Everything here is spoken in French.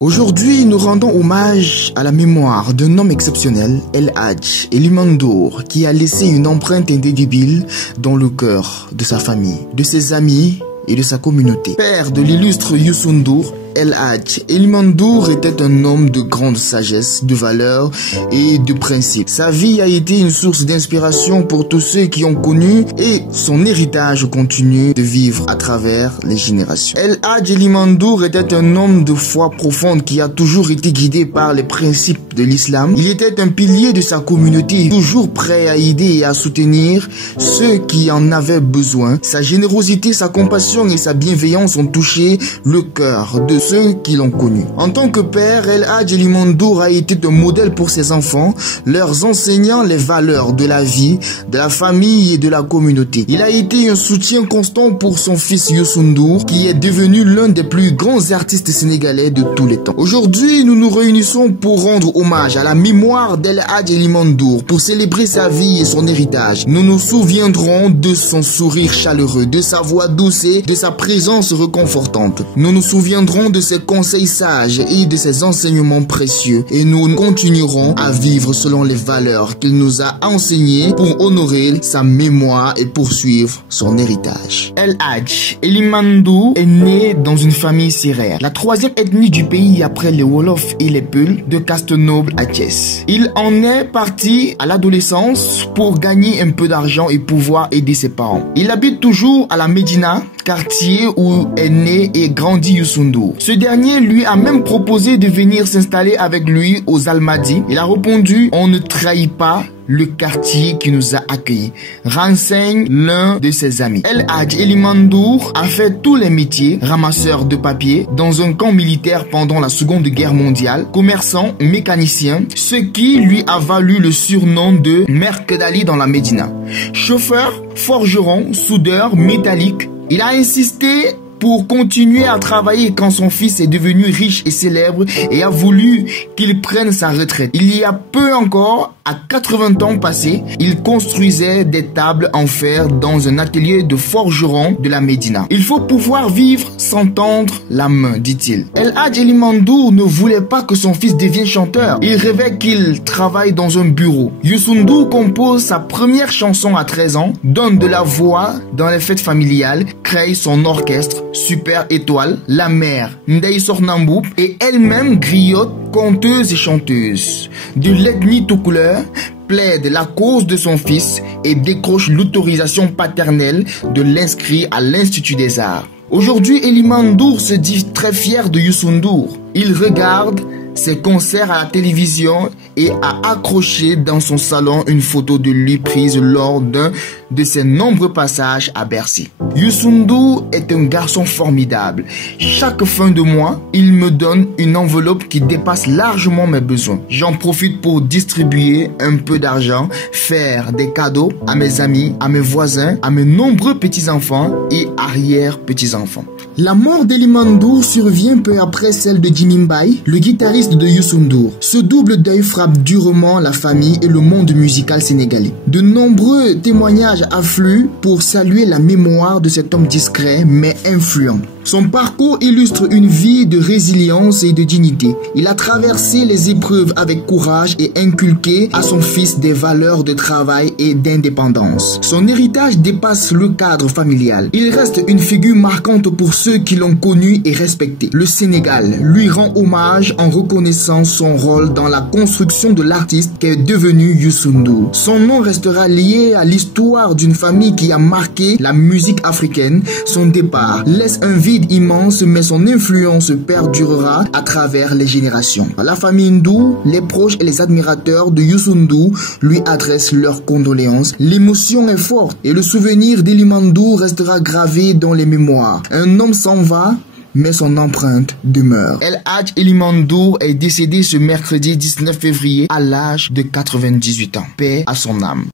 Aujourd'hui, nous rendons hommage à la mémoire d'un homme exceptionnel, El Hadj Elimane Ndour, qui a laissé une empreinte indélébile dans le cœur de sa famille, de ses amis et de sa communauté. Père de l'illustre Youssou Ndour, El Hadj Elimane Ndour était un homme de grande sagesse, de valeurs et de principes. Sa vie a été une source d'inspiration pour tous ceux qui ont connu et son héritage continue de vivre à travers les générations. El Hadj Elimane Ndour était un homme de foi profonde qui a toujours été guidé par les principes de l'islam. Il était un pilier de sa communauté, toujours prêt à aider et à soutenir ceux qui en avaient besoin. Sa générosité, sa compassion et sa bienveillance ont touché le cœur de ceux qui l'ont connu. En tant que père, El Hadj Elimane Ndour a été un modèle pour ses enfants, leur enseignant les valeurs de la vie, de la famille et de la communauté. Il a été un soutien constant pour son fils Youssou Ndour, qui est devenu l'un des plus grands artistes sénégalais de tous les temps. Aujourd'hui, nous nous réunissons pour rendre hommage à la mémoire d'El Hadj Elimane Ndour, pour célébrer sa vie et son héritage. Nous nous souviendrons de son sourire chaleureux, de sa voix douce et de sa présence réconfortante. Nous nous souviendrons de ses conseils sages et de ses enseignements précieux, et nous continuerons à vivre selon les valeurs qu'il nous a enseignées pour honorer sa mémoire et poursuivre son héritage. El Hadj Elimane Ndour est né dans une famille sérère, la troisième ethnie du pays après les Wolofs et les Peuls de Caste-Noble à Thiès. Il en est parti à l'adolescence pour gagner un peu d'argent et pouvoir aider ses parents. Il habite toujours à la Médina, quartier où est né et grandi Youssou Ndour. Ce dernier lui a même proposé de venir s'installer avec lui aux Almadies. Il a répondu: on ne trahit pas le quartier qui nous a accueillis, renseigne l'un de ses amis. El Hadj Elimane Ndour a fait tous les métiers: ramasseur de papier dans un camp militaire pendant la Seconde Guerre mondiale, commerçant, mécanicien, ce qui lui a valu le surnom de Merkedali dans la Médina. Chauffeur, forgeron, soudeur, métallique. Il a insisté pour continuer à travailler quand son fils est devenu riche et célèbre et a voulu qu'il prenne sa retraite. Il y a peu encore, à 80 ans passés, il construisait des tables en fer dans un atelier de forgeron de la Médina. Il faut pouvoir vivre sans tendre la main, dit-il. El Hadj Elimane Ndour ne voulait pas que son fils devienne chanteur. Il rêvait qu'il travaille dans un bureau. Youssou Ndour compose sa première chanson à 13 ans, donne de la voix dans les fêtes familiales, crée son orchestre, Super Étoile, la mère Ndeye Sokhna Mboup et elle-même griotte, conteuse et chanteuse de l'ethnie toucouleur, plaide la cause de son fils et décroche l'autorisation paternelle de l'inscrire à l'Institut des Arts. Aujourd'hui, Elimane Ndour se dit très fier de Youssou Ndour. Il regarde ses concerts à la télévision et a accroché dans son salon une photo de lui prise lors d'un de ses nombreux passages à Bercy. Youssou Ndour est un garçon formidable. Chaque fin de mois, il me donne une enveloppe qui dépasse largement mes besoins. J'en profite pour distribuer un peu d'argent, faire des cadeaux à mes amis, à mes voisins, à mes nombreux petits-enfants et arrière-petits-enfants. La mort d'Elimane Ndour survient peu après celle de Jimmy Mbaye, le guitariste de Youssou Ndour. Ce double deuil frappe durement la famille et le monde musical sénégalais. De nombreux témoignages affluent pour saluer la mémoire de cet homme discret mais influent. Son parcours illustre une vie de résilience et de dignité. Il a traversé les épreuves avec courage et inculqué à son fils des valeurs de travail et d'indépendance. Son héritage dépasse le cadre familial. Il reste une figure marquante pour ceux qui l'ont connu et respecté. Le Sénégal lui rend hommage en reconnaissant son rôle dans la construction de l'artiste qu'est devenu Youssou Ndour. Son nom restera lié à l'histoire d'une famille qui a marqué la musique africaine. Son départ laisse un vide immense, mais son influence perdurera à travers les générations. La famille Ndour, les proches et les admirateurs de Youssou Ndour lui adressent leurs condoléances. L'émotion est forte et le souvenir d'Elimane Ndour restera gravé dans les mémoires. Un homme s'en va, mais son empreinte demeure. El Hadj Elimane Ndour est décédé ce mercredi 19 février à l'âge de 98 ans. Paix à son âme.